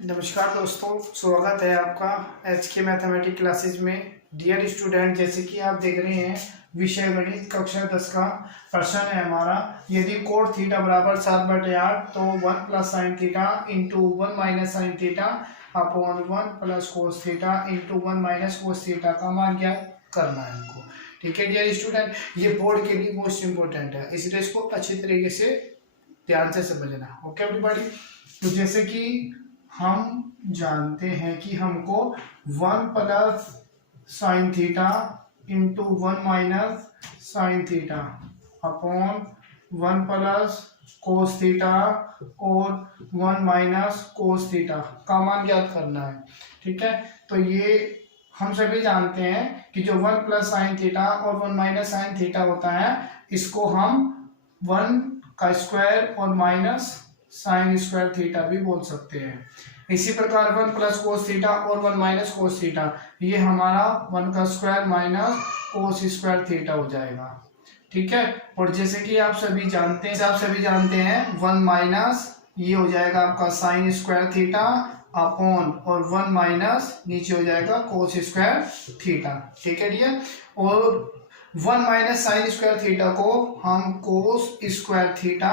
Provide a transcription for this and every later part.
नमस्कार दोस्तों, स्वागत है आपका एच के मैथमेटिक्स क्लासेज में। डियर स्टूडेंट, जैसे कि आप देख रहे हैं विषय गणित कक्षा 10 का प्रश्न है हमारा। यदि कोण थीटा बराबर 7/8 तो 1 plus sine theta into 1 minus sine theta upon 1 plus cos theta into 1 minus cos theta का मान ज्ञात करना है हमको। ठीक है डियर स्टूडेंट, ये बोर्ड के लिए मोस्ट इंपॉर्टेंट है, इसलिए इसको अच्छी तरीके से ध्यान से समझना। ओके एवरीबॉडी, तो जैसे कि हम जानते हैं कि हमको 1 plus sine theta into 1 minus sine theta upon 1 plus cos theta और 1 माइनस कोस थीटा का मान ज्ञात करना है। ठीक है, तो ये हम सभी जानते हैं कि जो 1 प्लस साइन थीटा और 1 माइनस साइन थीटा होता है, इसको हम 1 का स्क्वायर और माइनस साइन स्क्वायर थीटा भी बोल सकते हैं। इसी प्रकार 1 प्लस कोस थीटा और 1 माइनस कोस थीटा, ये हमारा 1 का square minus cos square theta हो जाएगा। ठीक है, और जैसे कि आप सभी जानते हैं 1 माइनस ये हो जाएगा आपका साइन स्क्वायर थीटा अपॉन और 1 माइनस नीचे हो जाएगा कोस स्क्वायर थीटा। ठीक है डियर, और 1 माइनस साइन स्क्वायर थीटा को हम कोस स्क्वायर थीटा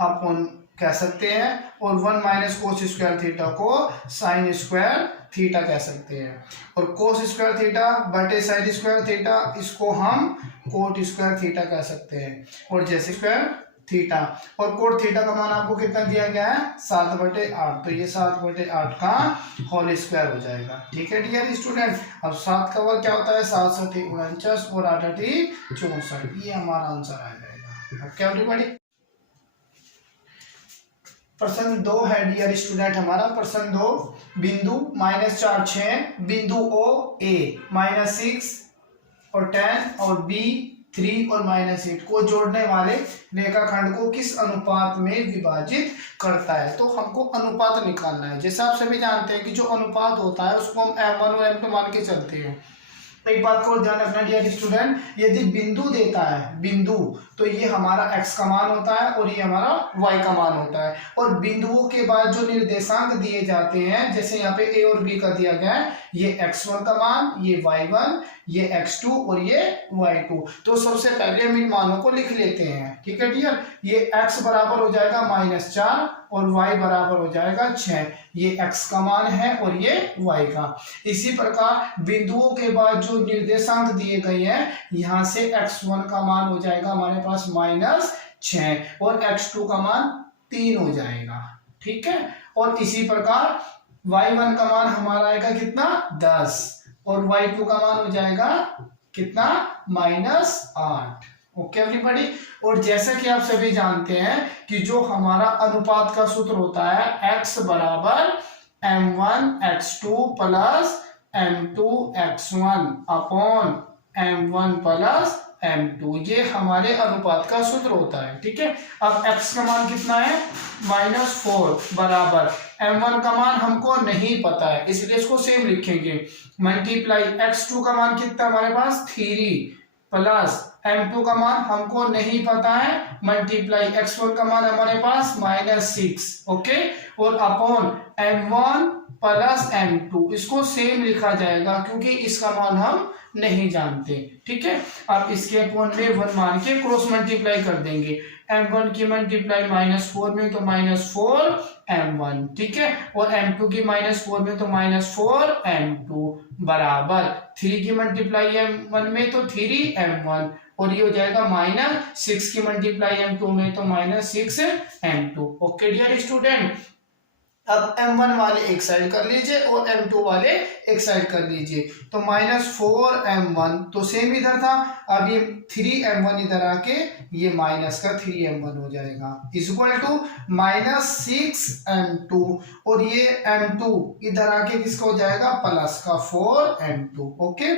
अपॉन कह सकते हैं और 1 माइनस कोस स्क्वायर थीटा को साइन स्क्वायर थीटा कह सकते हैं। और कोस स्क्वायर थीटा बटे साइन स्क्वायर थीटा, इसको हम कोट स्क्वायर थीटा कह सकते हैं। और जैसे स्क्वायर थीटा और कोट थीटा का मान आपको कितना दिया गया है 7/8, तो ये 7/8 का होल स्क्वायर हो जाएगा। ठीक है डियर स्टूडेंट, अब 7 का वर्ग क्या होता है 7 7 49 और 8 8 64, ये हमारा आंसर आ जाएगा। ओके एवरीबॉडी, प्रश्न 2 है डियर स्टूडेंट हमारा। प्रश्न 2, बिंदु -4 6 बिंदु ओ ए -6 और 10 और बी 3 और -8 को जोड़ने वाले रेखाखंड को किस अनुपात में विभाजित करता है। तो हमको अनुपात निकालना है। जैसे आप सभी जानते हैं कि जो अनुपात होता है उसको हम m1 और m2 मान के चलते हैं। एक बात को ध्यान रखना डियर स्टूडेंट, यदि बिंदु देता है बिंदु, तो ये हमारा x का मान होता है और ये हमारा y का मान होता है। और बिंदुओं के बाद जो निर्देशांक दिए जाते हैं, जैसे यहाँ पे a और b का दिया गया है, ये x1 का मान, ये y1, ये x2 और ये y2। तो सबसे पहले हम इन मानों को लिख लेते हैं। ठीक है डियर, ये x बराबर हो जाएगा -4 और y बराबर हो जाएगा 6, ये x का मान है और ये y का। इसी प्रकार बिंदुओं के बाद जो निर्देशांक दिए गए हैं, यहाँ से x1 का मान हो जाएगा हमारे पास -6 और x2 का मान 3 हो जाएगा। ठीक है, और इसी प्रकार y1 का मान हमारा आएगा कितना 10 और y2 का मान हो जाएगा कितना -8। ओके एवरीबॉडी, और जैसा कि आप सभी जानते हैं कि जो हमारा अनुपात का सूत्र होता है x बराबर m1 x2 plus m2 x1 upon m1 plus m2, ये हमारे अनुपात का सूत्र होता है। ठीक है, अब x का मान कितना है -4 बराबर m1 का मान हमको नहीं पता है, इसलिए इसको सेम लिखेंगे, मल्टीप्लाई x2 का मान कितना हमारे पास 3 प्लस m2 का मान हमको नहीं पता है, मल्टीप्लाई x1 का मान हमारे पास -6। ओके, और अपॉन m1 प्लस m2, इसको सेम लिखा जाएगा क्योंकि इसका मान हम नहीं जानते। ठीक है, अब इसके अपॉन में 1 मान के क्रॉस मल्टीप्लाई कर देंगे, m1 की मल्टीप्लाई -4 में तो -4 m1, ठीक है, और m2 की -4 में तो -4 m2 बराबर 3 की मल्टीप्लाई m1 में तो 3 m1 और ये हो जाएगा -6 की मल्टीप्लाई m2 में तो -6 m2। ओके डियर स्टूडेंट, अब m1 वाले एक साइड कर लीजिए और m2 वाले एक साइड कर लीजिए, तो -4 m1 तो सेम इधर था, अब ये 3 m1 इधर आके ये माइनस का 3 m1 हो जाएगा इक्वल टू -6 m2 और ये m2 इधर आके किसका हो जाएगा प्लस का 4 m2। ओके,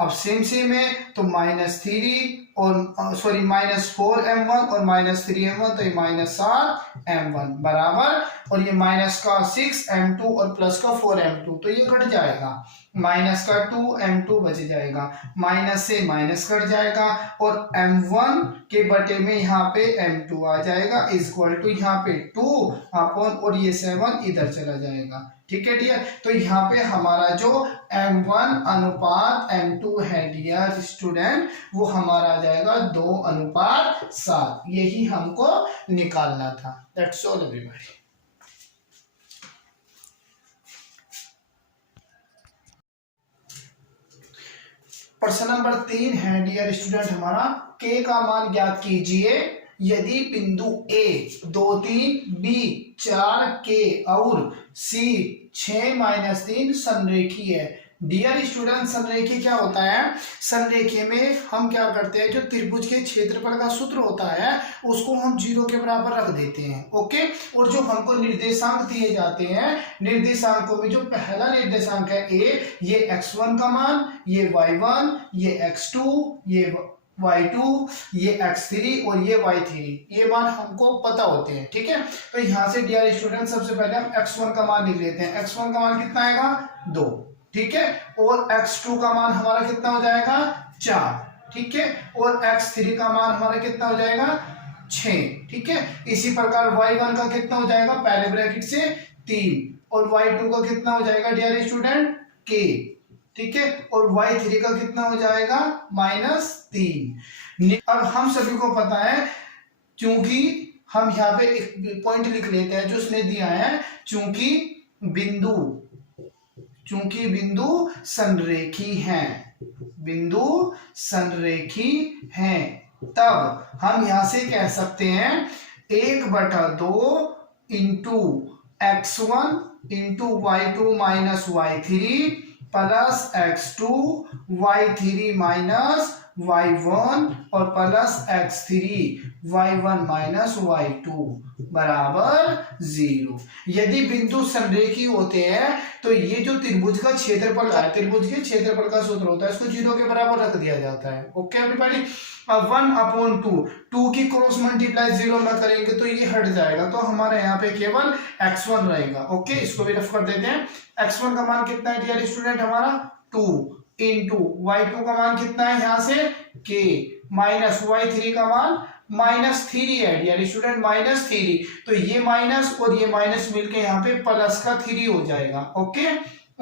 अब सेम है तो -3 और सॉरी -4 m1 और -3 m1, तो ये -7 m1 बराबर, और ये माइनस का 6 m2 और प्लस का 4 m2, तो ये कट जाएगा, माइनस का 2 m2 बच जाएगा, माइनस से माइनस कट जाएगा और m1 के बटे में यहाँ पे m2 आ जाएगा इक्वल टू यहाँ पे 2 अपॉन और ये 7 इधर चला जाएगा। ठीक है डियर। तो यहाँ पे हमारा जो m1 अनुपात m2 है डियर स्टूडेंट, वो हमारा आ जाएगा 2:7। यही हमको निकालना था। That's all everybody. प्रश्न नंबर 3 है डियर स्टूडेंट हमारा, k का मान ज्ञात कीजिए यदि बिंदु A 2 3, B 4, K और C 6-3 संरेखीय है। डियर स्टूडेंट संरेखी क्या होता है? संरेखी में हम क्या करते हैं, जो त्रिभुज के क्षेत्रफल का सूत्र होता है उसको हम 0 के बराबर रख देते हैं। ओके, और जो हमको निर्देशांक दिए जाते हैं, निर्देशांकों में जो पहला निर्देशांक है A, ये x1 का मान, ये y1, ये x2, ये y2, ये x3 और ये y3, ये मान हमको पता होते हैं। ठीक है, तो यहाँ से डियर स्टूडेंट सबसे पहले हम x1 का मान लिख लेते हैं। x1 का मान कितना आएगा? 2। ठीक है, और x2 का मान हमारा कितना हो जाएगा? 4। ठीक है, और x3 का मान हमारा कितना हो जाएगा? 6। ठीक है, इसी प्रकार y1 का कितना हो जाएगा? पहले ब्रैकेट से 3, और y2 का कितना हो जाएगा डियर स्टूडेंट? k। ठीक है, और y3 का कितना हो जाएगा? -3। अब हम सभी को पता है, क्योंकि हम यहाँ पे एक पॉइंट लिख लेते हैं जो उसने दिया है, चूंकि बिंदु संरेखी हैं, बिंदु संरेखी हैं, तब हम यहां से कह सकते हैं 1/2 into x1 into y2 minus y3 plus x2 y3 minus y1 और plus x3 y1 minus y2 बराबर 0। यदि बिंदु संरेखी होते हैं तो ये जो त्रिभुज का क्षेत्रफल है, त्रिभुज के क्षेत्रफल का सूत्र होता है, इसको 0 के बराबर रख दिया जाता है। Okay everybody. अब 1/2 की क्रॉस मल्टीप्लाई 0 ना करेंगे तो ये हट जाएगा, तो हमारे यहाँ पे केवल x1 रहेगा। ओके, इसको भी रफ कर देते हैं। x1 का मान कितना है डियर स्टूडेंट? हमारा 2 इंटू y2 का मान कितना है यहाँ से? k माइनस y3 का मान -3 है डियर स्टूडेंट, -3। तो ये माइनस और ये माइनस मिलके यहाँ पे प्लस का 3 हो जाएगा। ओके,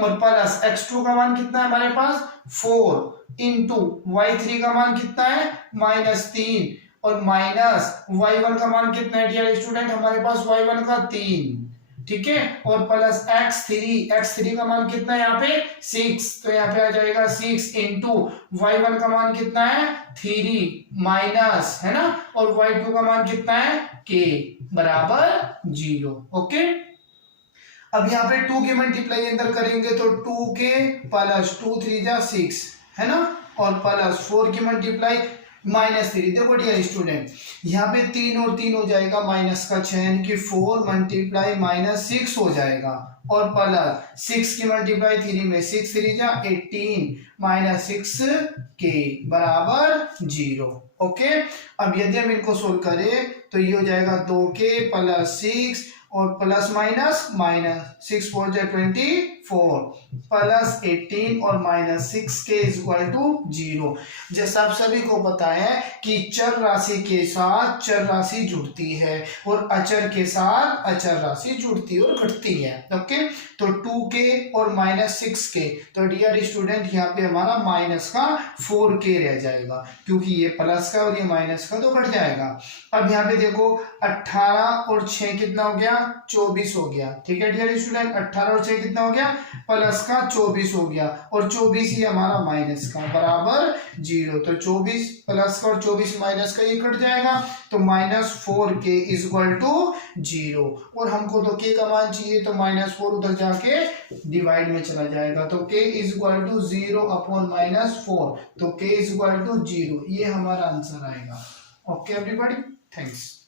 और प्लस x2 का मान कितना है हमारे पास? 4 इंटू y3 का मान कितना है? -3, और माइनस y1 का मान कितना है डियर स्टूडेंट? हमारे पास y1 का 3। ठीक है, और प्लस x3 का मान कितना है यहाँ पे? 6, तो यहाँ पे आ जाएगा 6 इंटू y1 का मान कितना है? 3 माइनस, है ना, और y2 का मान कितना है? k बराबर 0। ओके, अब यहाँ पे 2 की मल्टीप्लाई अंदर करेंगे तो 2k प्लस 2 3 जा 6, है ना, और प्लस 4 की मल्टीप्लाई -3। देखो डियर स्टूडेंट, यहाँ पे 3 और 3 हो जाएगा माइनस का 6, यानी कि 4 मल्टीप्लाई -6 हो जाएगा, और प्लस 6 की मल्टीप्लाई 3 में 6 3 जा 18 -6k बराबर 0। ओके, अब यदि हम इनको सोल्व करें तो ये हो जाएगा 2k प्लस 6 और प्लस माइनस 6 4 जा 24 प्लस 18 और -6k इक्वल टू 0। जैसा आप सभी को पता है कि चर राशि के साथ चर राशि जुड़ती है और अचर के साथ अचर राशि जुड़ती है और घटती है। ओके, तो 2k और -6k, तो डियर स्टूडेंट यहाँ पे हमारा माइनस का 4k रह जाएगा, क्योंकि ये प्लस का और ये माइनस का तो घट जाएगा। अब यहाँ पे देखो 18 और 6 कितना हो गया? 24 हो गया। ठीक है डियर स्टूडेंट, 18 और 6 कितना हो गया? प्लस का 24 हो गया, और 24 ही हमारा माइनस का बराबर 0। तो 24 प्लस का और 24 माइनस का ये कट जाएगा, तो -4k इक्वल टू 0। और हमको तो k का मान चाहिए, तो -4 उधर जाके डिवाइड में चला जाएगा, तो k इक्वल टू 0/-4, तो k इक्वल टू 0, ये हमारा आंसर आएगा। Okay everybody, thanks.